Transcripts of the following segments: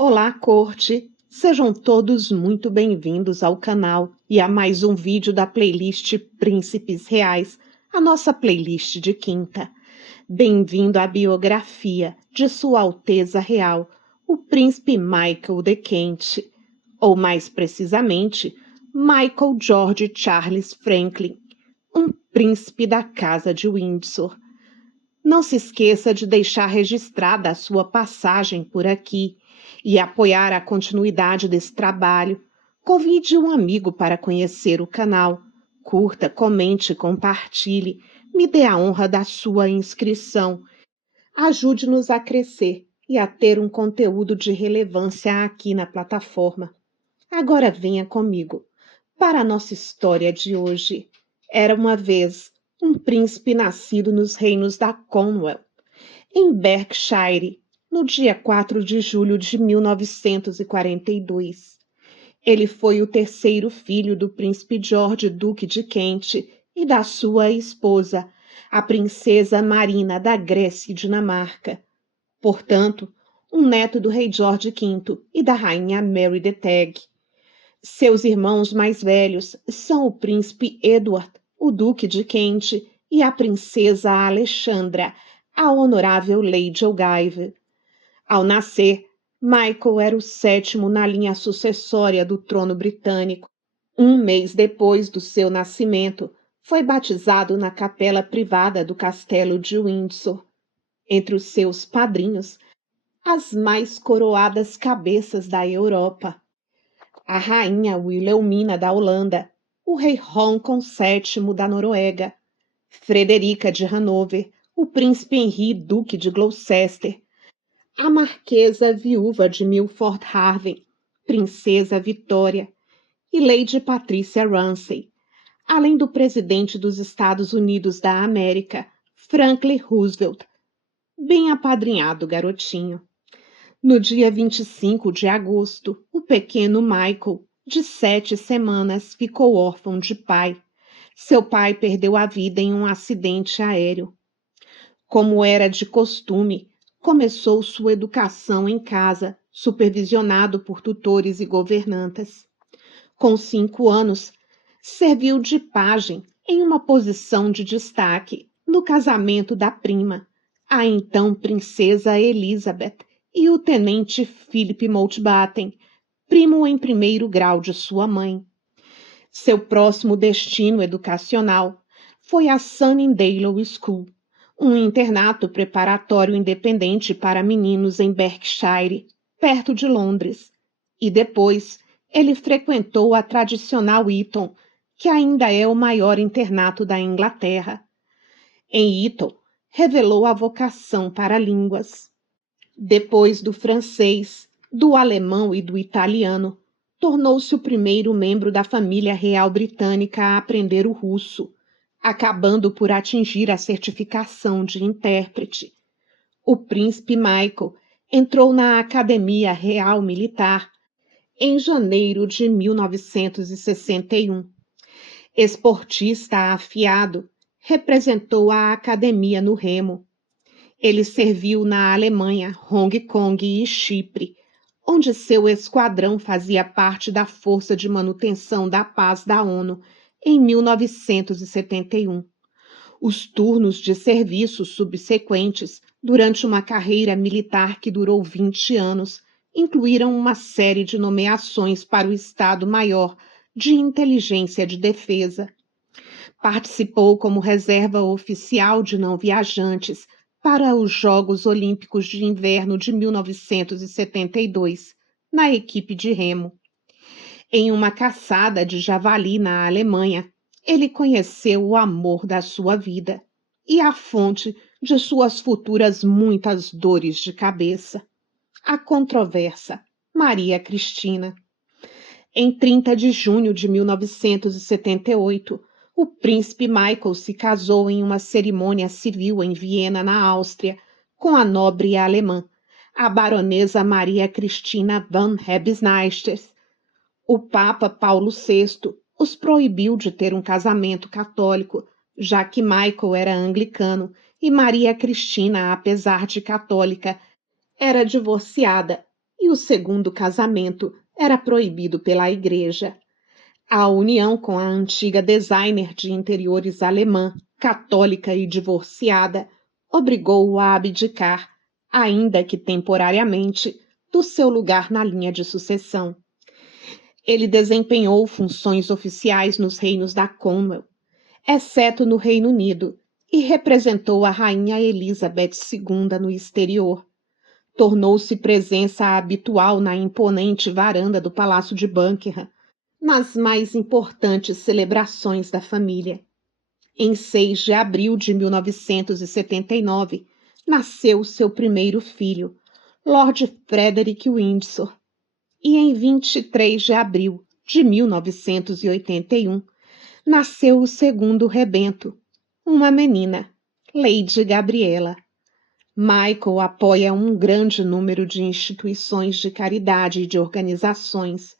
Olá, corte! Sejam todos muito bem-vindos ao canal e a mais um vídeo da playlist Príncipes Reais, a nossa playlist de quinta. Bem-vindo à biografia de Sua Alteza Real, o Príncipe Michael de Kent, ou mais precisamente, Michael George Charles Franklin, um príncipe da Casa de Windsor. Não se esqueça de deixar registrada a sua passagem por aqui e apoiar a continuidade desse trabalho. Convide um amigo para conhecer o canal. Curta, comente, compartilhe. Me dê a honra da sua inscrição. Ajude-nos a crescer e a ter um conteúdo de relevância aqui na plataforma. Agora venha comigo para a nossa história de hoje. Era uma vez um príncipe nascido nos reinos da Cornwall, em Berkshire, no dia 4 de julho de 1942. Ele foi o terceiro filho do príncipe George, duque de Kent, e da sua esposa, a princesa Marina da Grécia e Dinamarca. Portanto, um neto do rei George V e da rainha Mary de Teg. Seus irmãos mais velhos são o príncipe Edward, o duque de Kent, e a princesa Alexandra, a honorável Lady Elgivie. Ao nascer, Michael era o sétimo na linha sucessória do trono britânico. Um mês depois do seu nascimento, foi batizado na capela privada do castelo de Windsor. Entre os seus padrinhos, as mais coroadas cabeças da Europa: a rainha Wilhelmina da Holanda, o rei Håkon VII da Noruega, Frederica de Hanover, o príncipe Henry, duque de Gloucester, a marquesa viúva de Milford Haven, princesa Vitória, e Lady Patricia Ramsay, além do presidente dos Estados Unidos da América, Franklin Roosevelt. Bem apadrinhado, garotinho. No dia 25 de agosto, o pequeno Michael, de 7 semanas, ficou órfão de pai. Seu pai perdeu a vida em um acidente aéreo. Como era de costume, começou sua educação em casa, supervisionado por tutores e governantas. Com 5 anos, serviu de pajem em uma posição de destaque no casamento da prima, a então princesa Elizabeth, e o tenente Philip Mountbatten, primo em primeiro grau de sua mãe. Seu próximo destino educacional foi a Sunningdale School, um internato preparatório independente para meninos em Berkshire, perto de Londres. E depois ele frequentou a tradicional Eton, que ainda é o maior internato da Inglaterra. Em Eton, revelou a vocação para línguas. Depois do francês, do alemão e do italiano, tornou-se o primeiro membro da família real britânica a aprender o russo, acabando por atingir a certificação de intérprete. O príncipe Michael entrou na Academia Real Militar em janeiro de 1961. Esportista afiado, representou a academia no remo. Ele serviu na Alemanha, Hong Kong e Chipre, onde seu esquadrão fazia parte da Força de Manutenção da Paz da ONU em 1971. Os turnos de serviço subsequentes, durante uma carreira militar que durou 20 anos, incluíram uma série de nomeações para o Estado-Maior de Inteligência de Defesa. Participou como reserva oficial de não viajantes para os Jogos Olímpicos de Inverno de 1972, na equipe de remo. Em uma caçada de javali na Alemanha, ele conheceu o amor da sua vida e a fonte de suas futuras muitas dores de cabeça: a controversa Maria Cristina. Em 30 de junho de 1978, o príncipe Michael se casou em uma cerimônia civil em Viena, na Áustria, com a nobre alemã, a baronesa Maria Cristina van Hebsneister. O Papa Paulo VI os proibiu de ter um casamento católico, já que Michael era anglicano e Maria Cristina, apesar de católica, era divorciada, e e o segundo casamento era proibido pela Igreja. A união com a antiga designer de interiores alemã, católica e divorciada, obrigou-o a abdicar, ainda que temporariamente, do seu lugar na linha de sucessão. Ele desempenhou funções oficiais nos reinos da Commonwealth, exceto no Reino Unido, e representou a Rainha Elizabeth II no exterior. Tornou-se presença habitual na imponente varanda do Palácio de Buckingham, nas mais importantes celebrações da família. Em 6 de abril de 1979, nasceu seu primeiro filho, Lord Frederick Windsor, e em 23 de abril de 1981, nasceu o segundo rebento, uma menina, Lady Gabriela. Michael apoia um grande número de instituições de caridade e de organizações.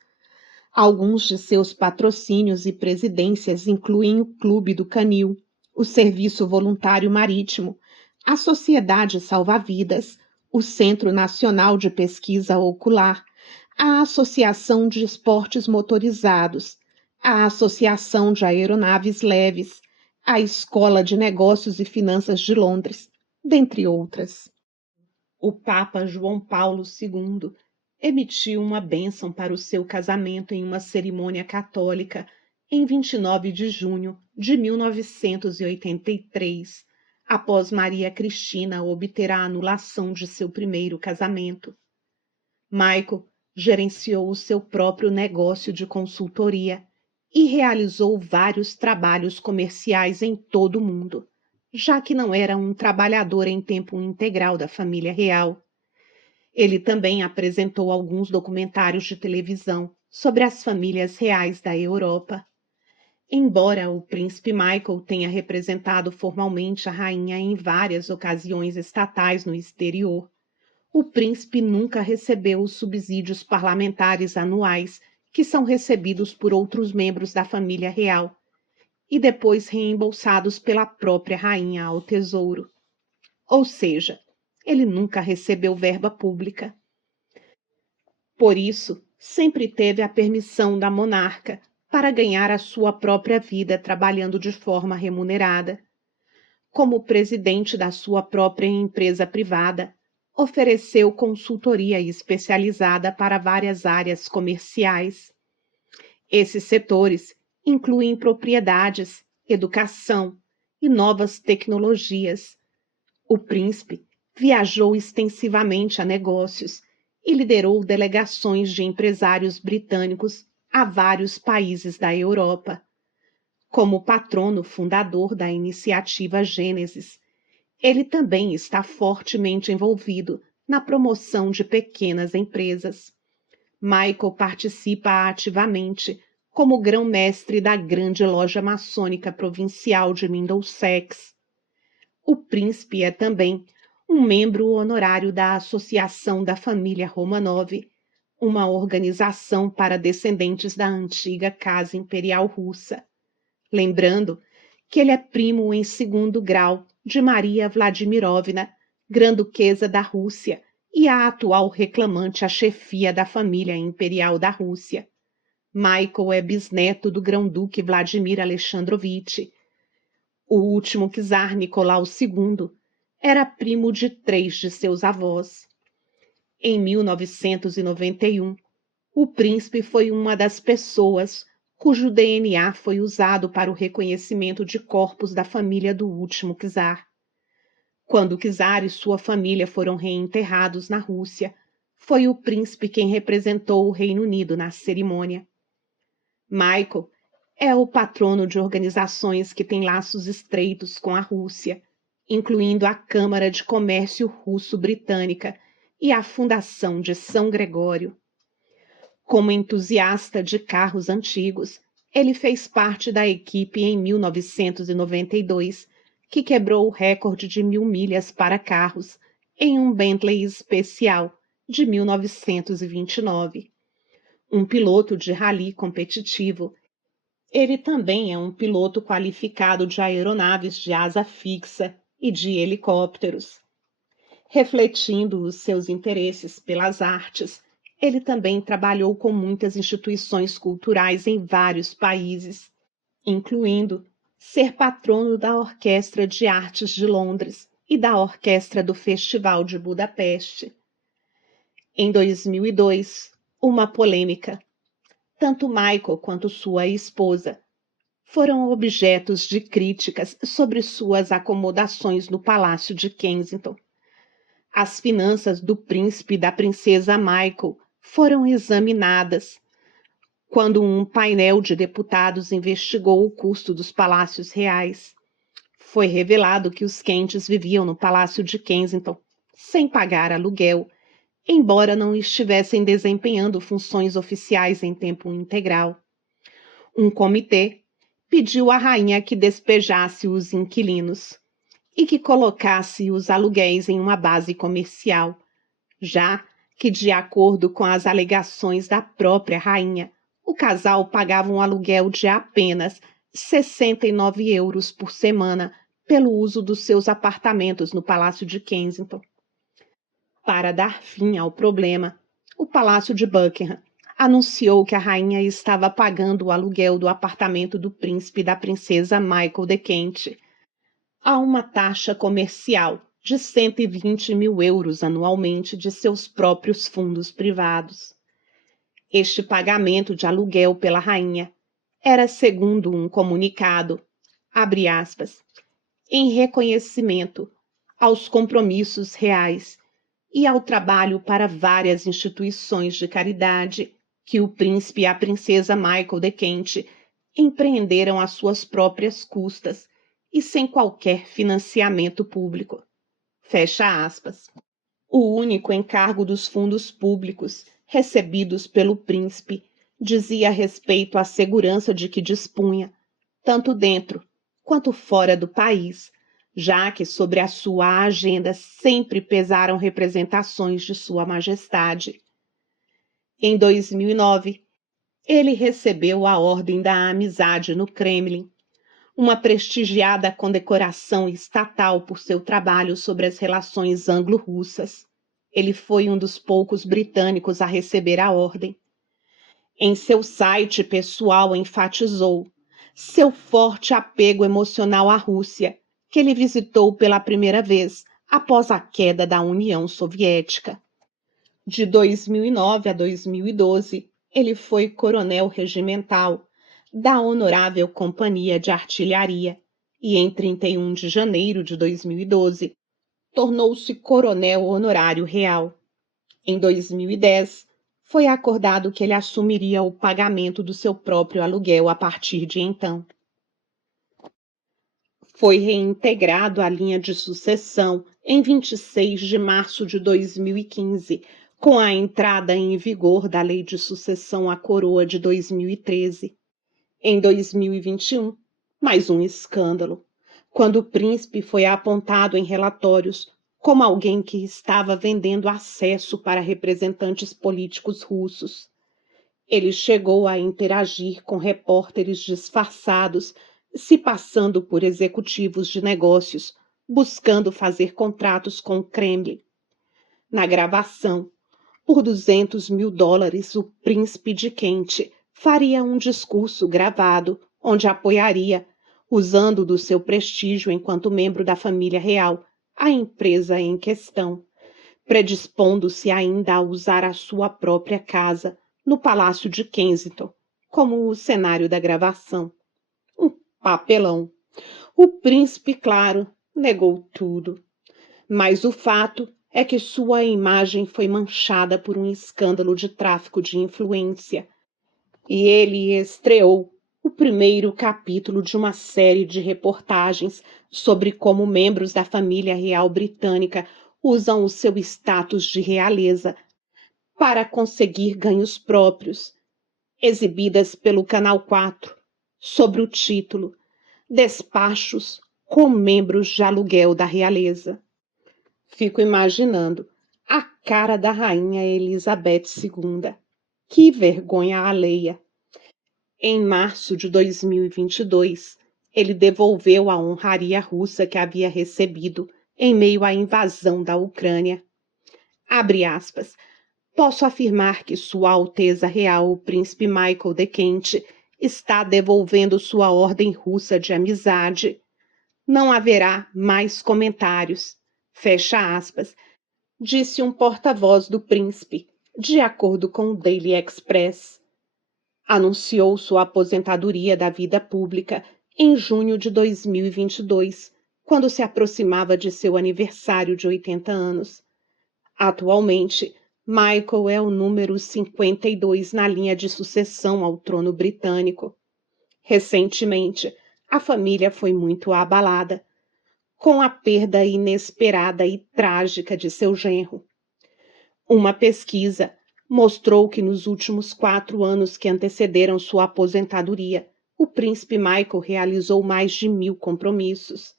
Alguns de seus patrocínios e presidências incluem o Clube do Canil, o Serviço Voluntário Marítimo, a Sociedade Salva-Vidas, o Centro Nacional de Pesquisa Ocular, a Associação de Esportes Motorizados, a Associação de Aeronaves Leves, a Escola de Negócios e Finanças de Londres, dentre outras. O Papa João Paulo II emitiu uma bênção para o seu casamento em uma cerimônia católica em 29 de junho de 1983, após Maria Cristina obter a anulação de seu primeiro casamento. Michael gerenciou o seu próprio negócio de consultoria e realizou vários trabalhos comerciais em todo o mundo, já que não era um trabalhador em tempo integral da família real. Ele também apresentou alguns documentários de televisão sobre as famílias reais da Europa. Embora o príncipe Michael tenha representado formalmente a rainha em várias ocasiões estatais no exterior, o príncipe nunca recebeu os subsídios parlamentares anuais que são recebidos por outros membros da família real e depois reembolsados pela própria rainha ao tesouro. Ou seja, ele nunca recebeu verba pública. Por isso, sempre teve a permissão da monarca para ganhar a sua própria vida trabalhando de forma remunerada. Como presidente da sua própria empresa privada, ofereceu consultoria especializada para várias áreas comerciais. Esses setores incluem propriedades, educação e novas tecnologias. O príncipe viajou extensivamente a negócios e liderou delegações de empresários britânicos a vários países da Europa. Como patrono fundador da iniciativa Gênesis, ele também está fortemente envolvido na promoção de pequenas empresas. Michael participa ativamente como grão-mestre da grande loja maçônica provincial de Middlesex. O príncipe é também um membro honorário da Associação da Família Romanov, uma organização para descendentes da antiga Casa Imperial Russa. Lembrando que ele é primo em segundo grau de Maria Vladimirovna, Grã-Duquesa da Rússia e a atual reclamante à chefia da família imperial da Rússia. Michael é bisneto do Grão-Duque Vladimir Alexandrovich. O último czar Nicolau II era primo de 3 de seus avós. Em 1991, o príncipe foi uma das pessoas cujo DNA foi usado para o reconhecimento de corpos da família do último czar. Quando o czar e sua família foram reenterrados na Rússia, foi o príncipe quem representou o Reino Unido na cerimônia. Michael é o patrono de organizações que têm laços estreitos com a Rússia, incluindo a Câmara de Comércio Russo-Britânica e a Fundação de São Gregório. Como entusiasta de carros antigos, ele fez parte da equipe em 1992, que quebrou o recorde de 1.000 milhas para carros em um Bentley especial de 1929. Um piloto de rally competitivo, ele também é um piloto qualificado de aeronaves de asa fixa e de helicópteros. Refletindo os seus interesses pelas artes, Ele também trabalhou com muitas instituições culturais em vários países, incluindo ser patrono da Orquestra de Artes de Londres e da Orquestra do Festival de Budapeste. Em 2002, uma polêmica. Tanto Michael quanto sua esposa foram objetos de críticas sobre suas acomodações no Palácio de Kensington. As finanças do príncipe e da princesa Michael foram examinadas quando um painel de deputados investigou o custo dos palácios reais. Foi revelado que os Kents viviam no Palácio de Kensington sem pagar aluguel, embora não estivessem desempenhando funções oficiais em tempo integral. Um comitê pediu à rainha que despejasse os inquilinos e que colocasse os aluguéis em uma base comercial, já que, de acordo com as alegações da própria rainha, o casal pagava um aluguel de apenas 69 euros por semana pelo uso dos seus apartamentos no Palácio de Kensington. Para dar fim ao problema, o Palácio de Buckingham anunciou que a rainha estava pagando o aluguel do apartamento do príncipe e da princesa Michael de Kent a uma taxa comercial de 120 mil euros anualmente de seus próprios fundos privados. Este pagamento de aluguel pela rainha era, segundo um comunicado, abre aspas, em reconhecimento aos compromissos reais e ao trabalho para várias instituições de caridade que o príncipe e a princesa Michael de Kent empreenderam às suas próprias custas e sem qualquer financiamento público. Fecha aspas. O único encargo dos fundos públicos recebidos pelo príncipe dizia respeito à segurança de que dispunha, tanto dentro quanto fora do país, já que sobre a sua agenda sempre pesaram representações de Sua Majestade. Em 2009, ele recebeu a Ordem da Amizade no Kremlin, uma prestigiada condecoração estatal por seu trabalho sobre as relações anglo-russas. Ele foi um dos poucos britânicos a receber a ordem. Em seu site pessoal enfatizou seu forte apego emocional à Rússia, que ele visitou pela primeira vez após a queda da União Soviética. De 2009 a 2012, ele foi coronel regimental da Honorável Companhia de Artilharia e, em 31 de janeiro de 2012, tornou-se coronel honorário real. Em 2010, foi acordado que ele assumiria o pagamento do seu próprio aluguel a partir de então. Foi reintegrado à linha de sucessão em 26 de março de 2015, com a entrada em vigor da Lei de Sucessão à Coroa de 2013. Em 2021, mais um escândalo, quando o príncipe foi apontado em relatórios como alguém que estava vendendo acesso para representantes políticos russos. Ele chegou a interagir com repórteres disfarçados, se passando por executivos de negócios, buscando fazer contratos com o Kremlin. Na gravação, por $200 mil, o príncipe de Kent faria um discurso gravado onde apoiaria, usando do seu prestígio enquanto membro da família real, a empresa em questão, predispondo-se ainda a usar a sua própria casa no Palácio de Kensington como o cenário da gravação. Um papelão. O príncipe, claro, negou tudo. Mas o fato é que sua imagem foi manchada por um escândalo de tráfico de influência, e ele estreou o primeiro capítulo de uma série de reportagens sobre como membros da família real britânica usam o seu status de realeza para conseguir ganhos próprios, exibidas pelo Canal 4, sob o título Despachos com membros de aluguel da realeza. Fico imaginando a cara da rainha Elizabeth II. Que vergonha alheia! Em março de 2022, ele devolveu a honraria russa que havia recebido em meio à invasão da Ucrânia. Abre aspas. posso afirmar que Sua Alteza Real, o Príncipe Michael de Kent, está devolvendo sua ordem russa de amizade. Não haverá mais comentários. Fecha aspas, disse um porta-voz do príncipe, de acordo com o Daily Express. Anunciou sua aposentadoria da vida pública em junho de 2022, quando se aproximava de seu aniversário de 80 anos. Atualmente, Michael é o número 52 na linha de sucessão ao trono britânico. Recentemente, a família foi muito abalada, com a perda inesperada e trágica de seu genro. Uma pesquisa mostrou que nos últimos 4 anos que antecederam sua aposentadoria, o príncipe Michael realizou mais de 1.000 compromissos.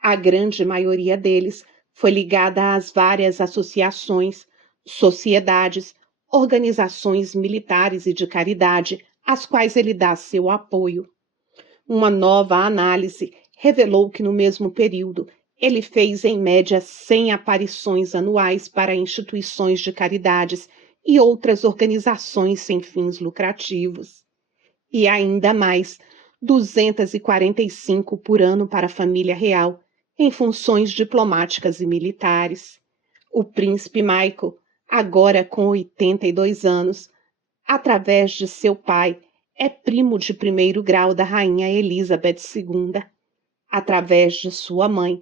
A grande maioria deles foi ligada às várias associações, sociedades, organizações militares e de caridade, às quais ele dá seu apoio. Uma nova análise revelou que no mesmo período ele fez em média 100 aparições anuais para instituições de caridades e outras organizações sem fins lucrativos. E ainda mais, 245 por ano para a família real, em funções diplomáticas e militares. O príncipe Michael, agora com 82 anos, através de seu pai, é primo de primeiro grau da rainha Elizabeth II. Através de sua mãe,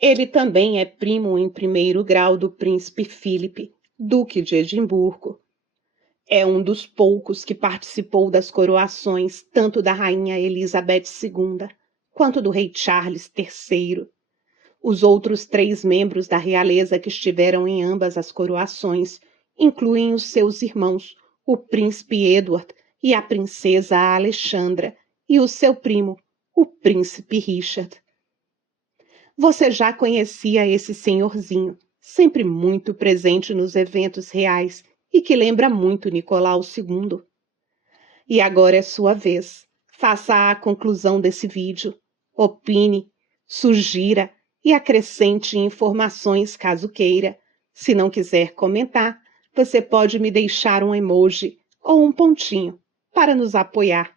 ele também é primo em primeiro grau do príncipe Philip, duque de Edimburgo. É um dos poucos que participou das coroações tanto da rainha Elizabeth II quanto do rei Charles III. Os outros 3 membros da realeza que estiveram em ambas as coroações incluem os seus irmãos, o príncipe Edward e a princesa Alexandra, e o seu primo, o príncipe Richard. Você já conhecia esse senhorzinho, sempre muito presente nos eventos reais e que lembra muito Nicolau II. E agora é sua vez. Faça a conclusão desse vídeo, opine, sugira e acrescente informações caso queira. Se não quiser comentar, você pode me deixar um emoji ou um pontinho para nos apoiar.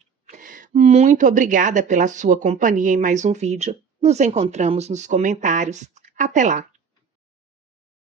Muito obrigada pela sua companhia em mais um vídeo. Nos encontramos nos comentários. Até lá!